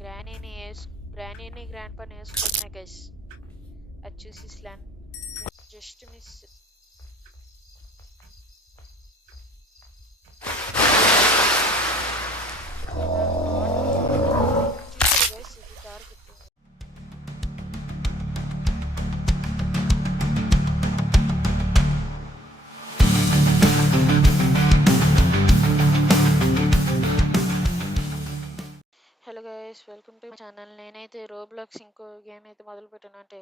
గ్రానీని గ్రానీని grand పని వేసుకున్నాయి guys. అది చూసి స్లాన్ just miss. Hello guys, welcome to my channel. నేనైతే రోబ్లాక్స్ ఇంకో గేమ్ అయితే మొదలు పెట్టాను. అంటే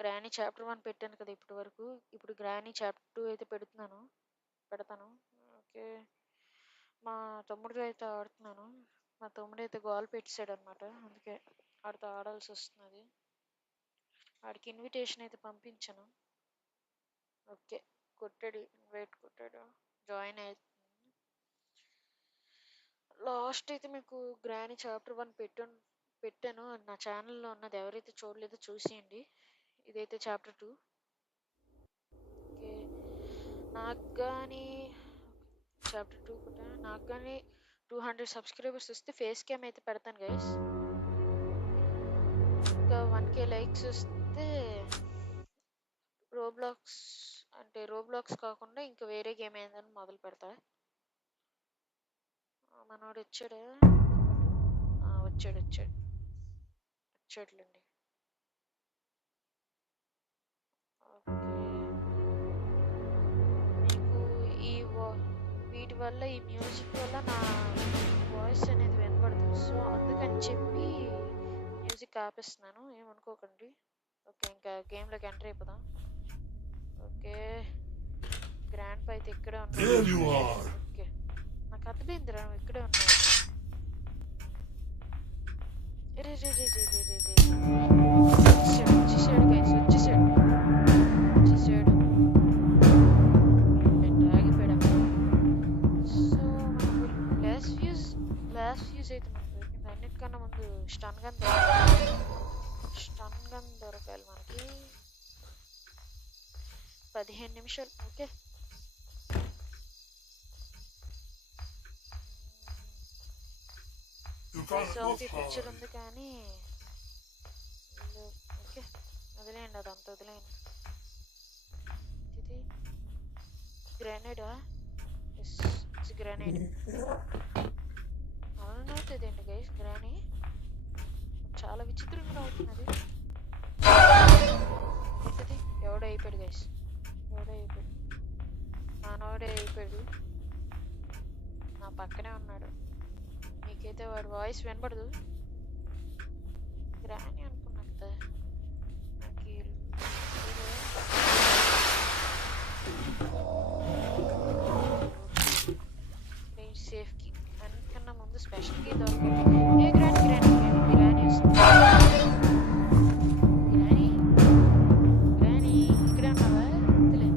గ్రానీ చాప్టర్ 1 పెట్టాను కదా ఇప్పటి వరకు. ఇప్పుడు గ్రానీ చాప్టర్ 2 అయితే పెడతాను. ఓకే, మా తమ్ముడితో అయితే ఆడుతున్నాను. మా తమ్ముడు అయితే గోల్ పెట్టాడు అనమాట, అందుకే ఆడితో ఆడాల్సి వస్తున్నది. ఆడికి ఇన్విటేషన్ అయితే పంపించాను. ఓకే, కొట్టాడు, ఇన్వైట్ కొట్టాడు, జాయిన్ అయితే. లాస్ట్ అయితే మీకు గ్రానీ చాప్టర్ 1 పెట్టాను. నా ఛానల్లో ఉన్నది, ఎవరైతే చూడలేదో చూసేయండి. ఇదైతే చాప్టర్ 2. ఓకే, నాకు కానీ చాప్టర్ 2 కొట్టాను. నాకు కానీ 200 సబ్స్క్రైబర్స్ వస్తే ఫేస్ క్యామ్ అయితే పెడతాను గైస్. ఇంకా 1K లైక్స్ వస్తే రోబ్లాక్స్ కాకుండా ఇంకా వేరే గేమ్ ఏందని మొదలు పెడతా. మనోడు వచ్చాడులేండి. మీకు వీటి వల్ల, ఈ మ్యూజిక్ వల్ల నా వాయిస్ అనేది వినపడదు. సో అందుకని చెప్పి మ్యూజిక్ ఆపేస్తున్నాను, ఏమనుకోకండి. ఓకే, ఇంకా గేమ్లోకి ఎంటర్ అయిపోదాం. ఓకే, గ్రాండ్ పా అయితే ఇక్కడే ఉన్నాడు. ఓకే, నాకు అర్థమైందిరా, నువ్వు ఇక్కడే ఉన్నావు. వచ్చేసాడు గైస్, వచ్చేసాడు. సో మనకు లాస్ట్ ఫ్యూజ్ అయితే మనకు దొరికింది. అన్నిటికన్నా ముందు స్టన్ గన్ దొరకాలి మనకి. 15 నిమిషాలు. ఓకే, సెల్ఫీ పిక్చర్ ఉంది కానీ ఓకే, వదిలేయండి, అదంతా వదిలేయండి. ఇది గ్రానైడా? Yes, it's గ్రానైడ్. అవునవుతుంది ఏంటి గైస్, గ్రానీ చాలా విచిత్రంగా అవుతున్నది. ఏంటిది? ఎవడో అయిపోయాడు గైస్, మానవుడే అయిపోయాడు. నా పక్కనే ఉన్నాడు. మీకైతే వాడి వాయిస్ వినపడదు. గ్రానీ అనుకున్నా కదా. నాకు సేఫ్ కి అన్నికన్నా ముందు స్పెషల్ కి దొరకాలి. ఏ గ్రానీ వస్తుంది. గ్రానీ ఇక్కడే ఉన్నావా? వద్దులే,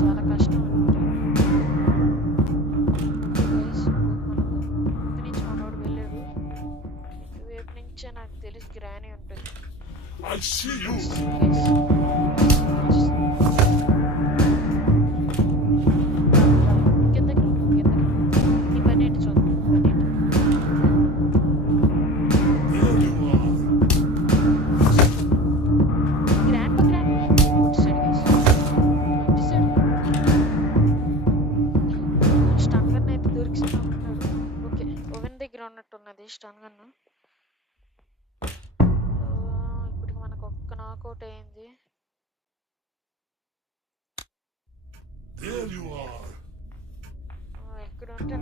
చాలా కష్టం అనమాట. మనోడు వెళ్ళాడు. ఇటువైపు నుంచే నాకు తెలిసి గ్రానీ ఉంటుంది. ఉన్నట్టున్నది స్టన్ గన్. ఇప్పటికి మనకు ఒక్క నాకౌట్ అయింది. ఎక్కడ ఉంటే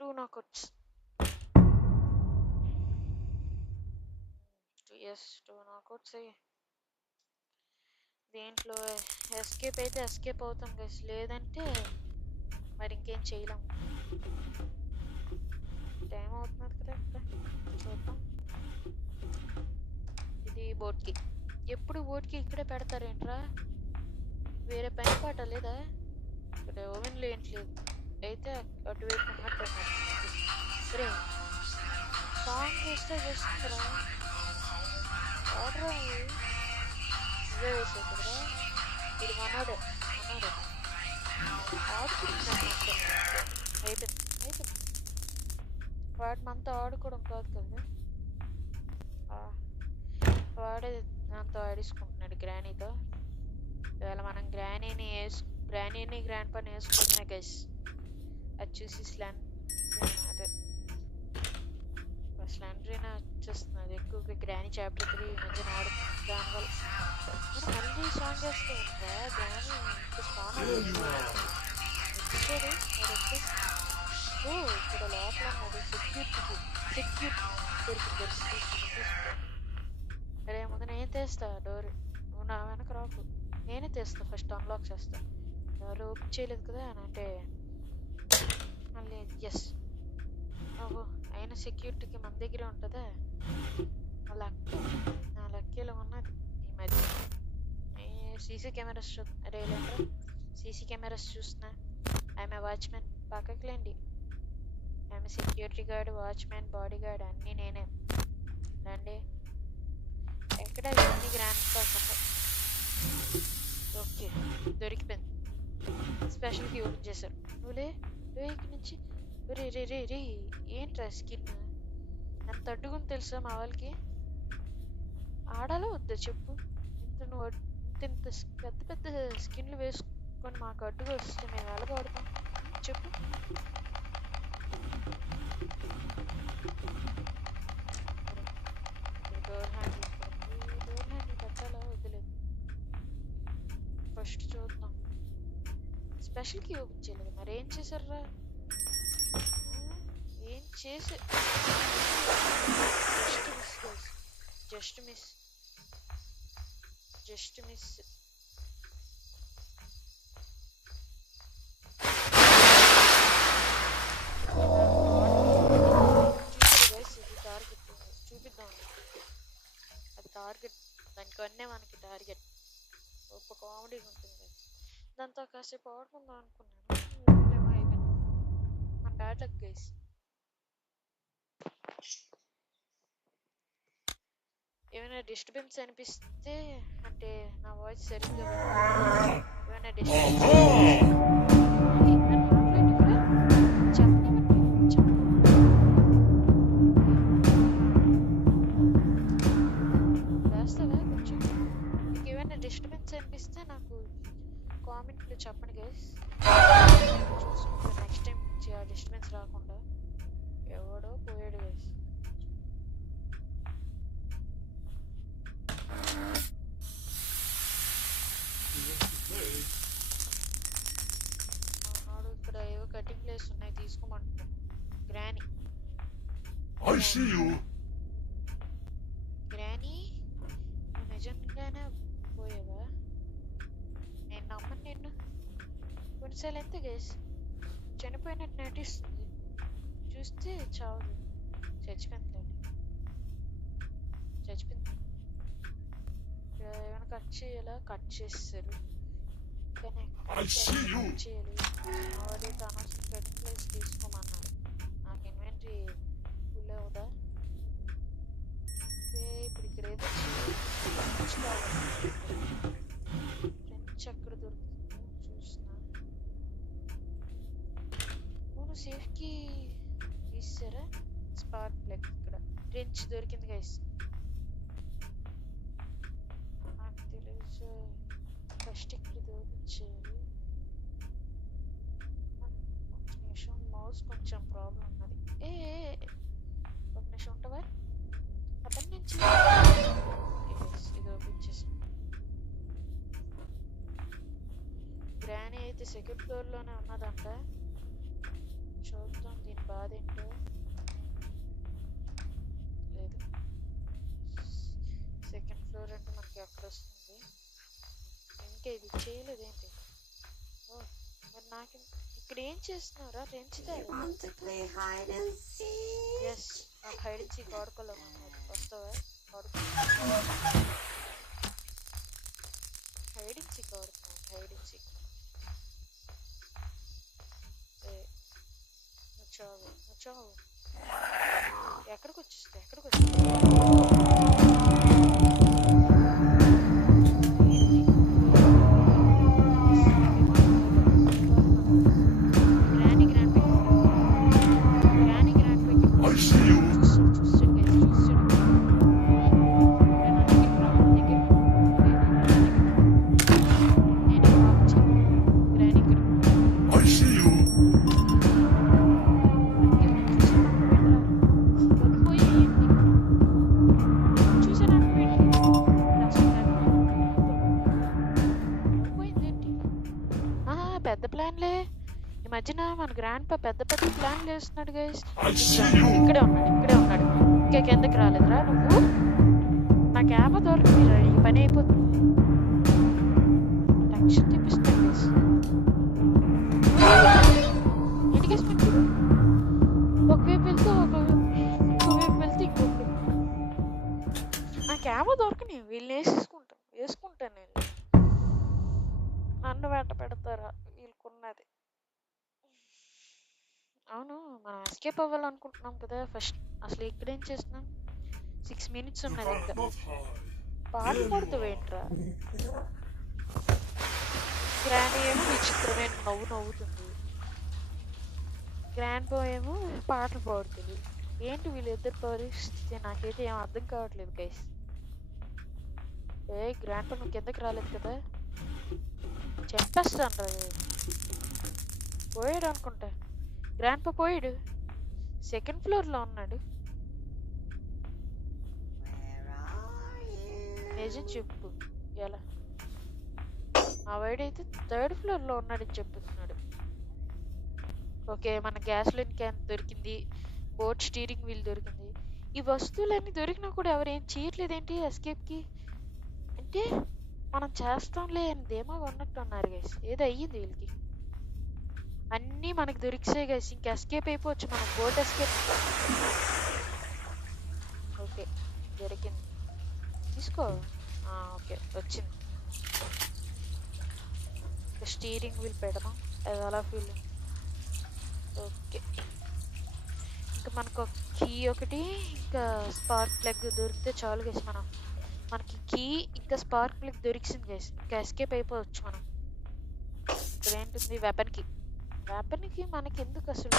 టూ నాకౌట్స్. దీంట్లో ఎస్కేప్ అయితే ఎస్కేప్ అవుతాం గైస్, లేదంటే మరి ఇంకేం చేయలేం. టైం అవుతున్నది కదా, ఇక్కడ చూద్దాం. ఇది బోట్కి, ఎప్పుడు బోట్కి ఇక్కడే పెడతారేంట్రా? వేరే పని పాట లేదా? ఇక్కడ ఓవెన్లో ఏంటి లేదు, అయితే అటువైపు ఉన్నట్టు. సరే, సాంగ్ వేస్తే చేస్తుందిరా. ఆడరా నువ్వే వేసావు కదరా. ఇది మనోడే ఆడుకుంటున్నాను అంతే. అయిపోయింది. వాడు మనతో ఆడుకోవడం కాదు కదా, వాడే దాంతో ఆడేసుకుంటున్నాడు గ్రానీతో. ఇవాళ మనం గ్రానీని గ్రాండ్ పని వేసుకుంటున్నా గైస్. అది చూసి స్లాండ్రీనా వచ్చేస్తున్నది ఎక్కువగా. గ్రానీ చాప్టర్ 3 ఈ మధ్యన ఆడుతుంది. దానివల్ల మళ్ళీ సాంగ్ వేస్తూ ఉంటా. గ్రానీ ఇంకా స్పాన్ వచ్చాడు. ఇక్కడ లోపల ఉన్నాడు. సెక్యూరిటీ దొరికింది. అరే ముందు నేను తెస్తా డోర్, నువ్వు నా వెనక రాకు. నేనే తెస్తా, ఫస్ట్ అన్లాక్ చేస్తా. ఎవరు ఓపెన్ చేయలేదు కదా అని అంటే మళ్ళీ ఎస్. ఓహో, అయినా సెక్యూరిటీకి మన దగ్గరే ఉంటుందా? నా లక్కీలో ఉన్నది ఈ మధ్య. సీసీ కెమెరాస్ రేలేంట్రా, సీసీ కెమెరాస్ చూస్తున్నా. ఆమె వాచ్మెన్ పక్కకి లేండి. ఆమె security guard, watchman, body guard అన్నీ నేనే. రండి. ఎక్కడ ఇవన్నీ గ్రాండ్ పాస్ ఉంటాయి. ఓకే, దొరికిపోయింది. స్పెషల్ కీ ఓపెన్ చేశారు. నువ్వులే ఇక్కడి నుంచి. రే ఏంట్రా స్కిన్ ఎంత అడ్డుగుని తెలుసా మా వాళ్ళకి? ఆడాలో వద్దా చెప్పు? నువ్వు ఇంత పెద్ద స్కిన్లు వేసుకొని మాకు అడ్డుగా వస్తే మేము ఎలా వాడతాం చెప్పు? డోర్ హ్యాండిల్ పెట్టాలా వద్దులేదు. ఫస్ట్ చూద్దాం. స్పెషల్ కీ ఓపెన్ చేయలేదు, మరి ఏం చేశారా? ఏం చేసే జస్ట్ మిస్. చూపిద్దాం. అది టార్గెట్, దానికన్నే మనకి టార్గెట్. గొప్ప కామెడీగా ఉంటుంది. దాంతో కాసేపు ఆడుకుందాం అనుకున్నాను. అయిపోయింది మన బ్యాడ్ లక్ గైస్. ఏమైనా డిస్టర్బెన్స్ అనిపిస్తే అంటే నా వాయిస్ సరిగ్గా ఏమైనా డిస్టర్బెన్స్ వేస్తావా కొంచెం? మీకు ఏమైనా డిస్టర్బెన్స్ అనిపిస్తే నాకు కామెంట్లో చెప్పండి గైస్. చూసుకుంటా నెక్స్ట్ టైం నుంచి ఆ డిస్టర్బెన్స్ రాకుండా. ఎవడో పోయాడు గైస్. నాడు ఇక్కడ ఏవో కటింగ్ ప్లేస్ ఉన్నాయి, తీసుకోమంటున్నాను. గ్రానీ నువ్వు నిజంగానే పోయావా? నేను నమ్మను నిన్ను. కొన్నిసార్లు ఎంత గేస్ చనిపోయినట్టు నటిస్తుంది, చూస్తే చావదు. చచ్చిపోయింది. ఏమైనా కట్ చేయాలా? కట్ చేస్తారు కానీ చేయాలి. అది అనవసరం కటింగ్ ప్లేస్ తీసుకోమన్నాడు. నాకు ఇన్వెంటరీ ఫుల్ అవుదా? ఇప్పుడు ఇక్కడ ఏదో ఫ్రెంచ్ అక్కడ దొరుకుతుంది చూసిన. నువ్వు సేఫ్కి తీసారా? స్పార్క్ ప్లగ్ ఇక్కడ ఫ్రెంచ్ దొరికింది గైస్. నాకు తెలుసు. ఫస్ట్ ఇక్కడ దొరికించారు. ఒక నిమిషం, మౌస్ కొంచెం ప్రాబ్లం ఉన్నది. ఒక నిమిషం ఉంటావా? అతని నుంచి ఇది ఓపించేసి. గ్రానీ అయితే సెకండ్ ఫ్లోర్లోనే ఉన్నదంట. చూద్దాం దీని బాధ ఏంటో. లేదు, సెకండ్ ఫ్లోర్ అంటే మనకి ఎక్కడ వస్తుంది? ఇంకా ఇది చేయలేదేంటి? ఓ మరి నాకు ఇక్కడ ఏం చేస్తున్నారా? రెంచుతారు. ఎస్, నాకు హైడ్ అండ్ సీక్ ఆడుకోలేము. వస్తావా? హైడ్ అండ్ సీక్ ఆడుతున్నాను. Hide and seek. నువ్వు చావు. ఎక్కడికి వచ్చేస్తా ఎక్కడికి వచ్చేస్తా granny grand granny grand I see you. చూస్తాడు చూస్తాడు గైస్ చూస్తాడు నా దగ్గరికి రా నా దగ్గరికి నేను బాబు గ్రానీ ఇక్కడ I see you. పెద్ద ప్లాన్లే ఈ మధ్యన మన గ్రాండ్ పా పెద్ద పెద్ద ప్లాన్లు వేస్తున్నాడు గైస్ I see you. ఇక్కడే ఉన్నాడు ఇంకా కిందకి రాలేదురా నువ్వు నా క్యాబ్ దొరికిందిరా ఈ పని అయిపోతుంది టెన్షన్ తెప్పిస్తాడు గైస్ ఇంటికేసుకుంటు ఒకవైపు వెళ్తే ఒకవైపు వెళ్తే ఇంకొకటి నా క్యాబ్ దొరకని వీళ్ళు వేసుకుంటాను నేను నన్ను వెంట పెడతారా వీళ్ళకున్నది అవును మనం ఎస్కేప్ అవ్వాలనుకుంటున్నాం కదా ఫస్ట్ అసలు ఇక్కడేం చేస్తున్నాం 6 minutes ఉన్నది ఇంకా Not high. పాట పాడుతావేంట్రా గ్రాండ్ ఏమో విచిత్రమైన నవ్వుతుంది గ్రాండ్ బా ఏమో పాటలు పాడుతుంది ఏంటి వీళ్ళిద్దరు పరిస్థితి నాకైతే ఏం అర్థం కావట్లేదు గైస్ గ్రాండ్ బా నువ్వు కిందకి రాలేదు కదా చెప్పేస్తాను రా పోయాడు అనుకుంటా గ్రాండ్ పా పోయాడు 2nd floorలో ఉన్నాడు నిజం చెప్పు ఎలా మా వాడైతే 3rd floorలో ఉన్నాడని చెప్తున్నాడు ఓకే మన గ్యాస్లైన్ క్యాన్ దొరికింది బోట్ స్టీరింగ్ వీల్ దొరికింది ఈ వస్తువులన్నీ దొరికినా కూడా ఎవరేం చేయట్లేదేంటి ఎస్కేప్కి అంటే మనం చేస్తాంలే అని ధీమాగా ఉన్నట్టు ఉన్నారు గైస్ ఏదో అయ్యింది వీళ్ళకి అన్నీ మనకి దొరికిసాయి గైస్ ఇంకా ఎస్కేప్ అయిపోవచ్చు మనం బోట్ ఎస్కేప్ ఓకే దొరికింది తీసుకో ఓకే వచ్చింది స్టీరింగ్ వీల్ పెడదాం అది అలా ఫీల్ ఓకే ఇంకా మనకు కీ ఒకటి ఇంకా స్పార్క్ ప్లగ్ దొరికితే చాలు గైస్ మనకి కీ ఇంకా స్పార్క్ ప్లగ్ దొరికింది గైస్ ఇంకా ఎస్కేప్ అయిపోవచ్చు మనం ఇక్కడ ఏంటుంది వెపన్కి మనకి ఎందుకు అసలు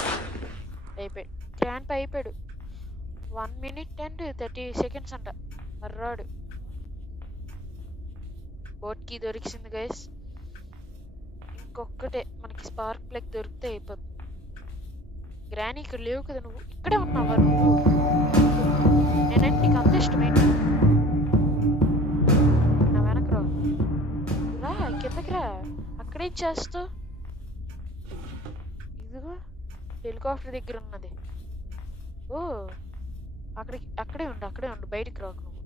అయిపోయాడు గ్రాండ్ అయిపోయాడు 1 minute and 30 seconds అంట మర్రాడు బోట్ కీ దొరికింది గైస్ ఇంకొక్కటే మనకి స్పార్క్ ప్లగ్ దొరికితే అయిపోతుంది గ్రానీ ఇక్కడ లేవు కదా నువ్వు ఇక్కడే ఉన్నావా నువ్వు నేనంటే నీకు అంత ఇష్టమేంటి నా వెనక రా కిందకి రా అక్కడేం చేస్తావు ఇదిగో హెలికాప్టర్ దగ్గర ఉన్నది ఓ అక్కడే ఉండు బయటికి రాకు నువ్వు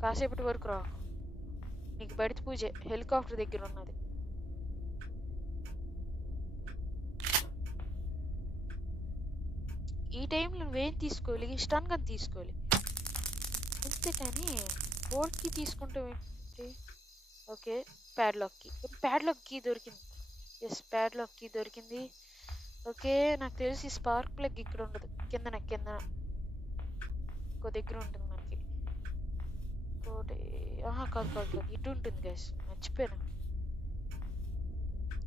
కాసేపటి వరకు రాకు నీకు బయట పూజే హెలికాప్టర్ దగ్గర ఉన్నది ఈ టైంలో నువ్వేం తీసుకోవాలి స్టన్ గన్ తీసుకోవాలి అంతేకాని బోర్డ్కి తీసుకుంటావు ఏంటి ఓకే ప్యాడ్లాక్ కీ దొరికింది ఎస్ ప్యాడ్లాక్ కీ దొరికింది ఓకే నాకు తెలిసి స్పార్క్ ప్లగ్ ఇక్కడ ఉండదు కింద ఇంకో దగ్గర ఉంటుంది మనకి ఇంకోటి కాదు ఇటు ఉంటుంది గైస్ మర్చిపోయాను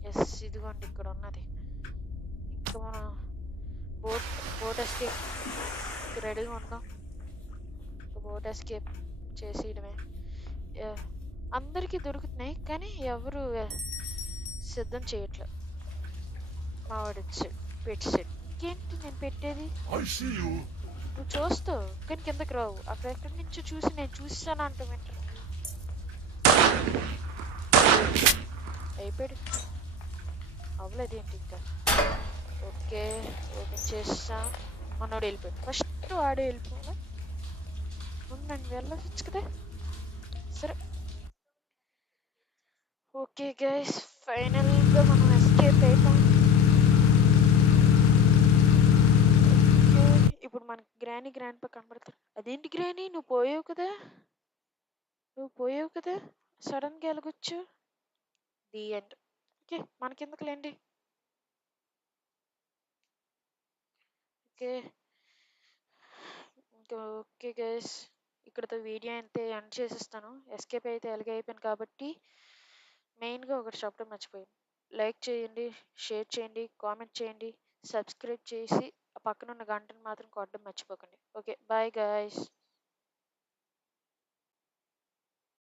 ఎస్ ఇదిగోండి ఇక్కడ ఉన్నది ఇంకా మన బోట్ ఎస్కేప్ రెడీగా ఉన్నాం బోట్ ఎస్కేప్ చేసేయడమే అందరికీ దొరుకుతున్నాయి కానీ ఎవరు సిద్ధం చేయట్లేదు మా వాడు పెట్టాడు ఇంకేంటి నేను పెట్టేది నువ్వు చూస్తావు కానీ కిందకి రావు అక్కడెక్కడి నుంచో చూసి నేను చూసాను అంటావు అయిపోయాడు అవ్వలేదేంటి ఇంకా ఓకే ఓపెన్ చేస్తా మనోడు వెళ్ళిపోయాడు ఫస్ట్ వాడు వెళ్ళిపోయాడు ఉండండి వెళ్ళచ్చు కదా సరే ఓకే గైస్ ఫైనల్గా మనం ఎస్కేప్ అయిపోయాం ఇప్పుడు మనకి గ్రాండ్ పా కనబడతాడు అదేంటి గ్రానీ నువ్వు పోయావు కదా సడన్గా ఎలాగొచ్చు ది ఎండ్ ఓకే మనకెందుకులేండి ఓకే ఇంకా ఓకే గైస్, ఇక్కడతో వీడియో అయితే ఎండ్ చేసేస్తాను. ఎస్కేప్ అయితే ఎలాగ అయిపోయాను కాబట్టి మెయిన్గా ఒకటి చెప్పడం మర్చిపోయాను. లైక్ చేయండి, షేర్ చేయండి, కామెంట్ చేయండి, సబ్స్క్రైబ్ చేసి ఆ పక్కన ఉన్న గంటను మాత్రం కొట్టడం మర్చిపోకండి. Okay, bye guys.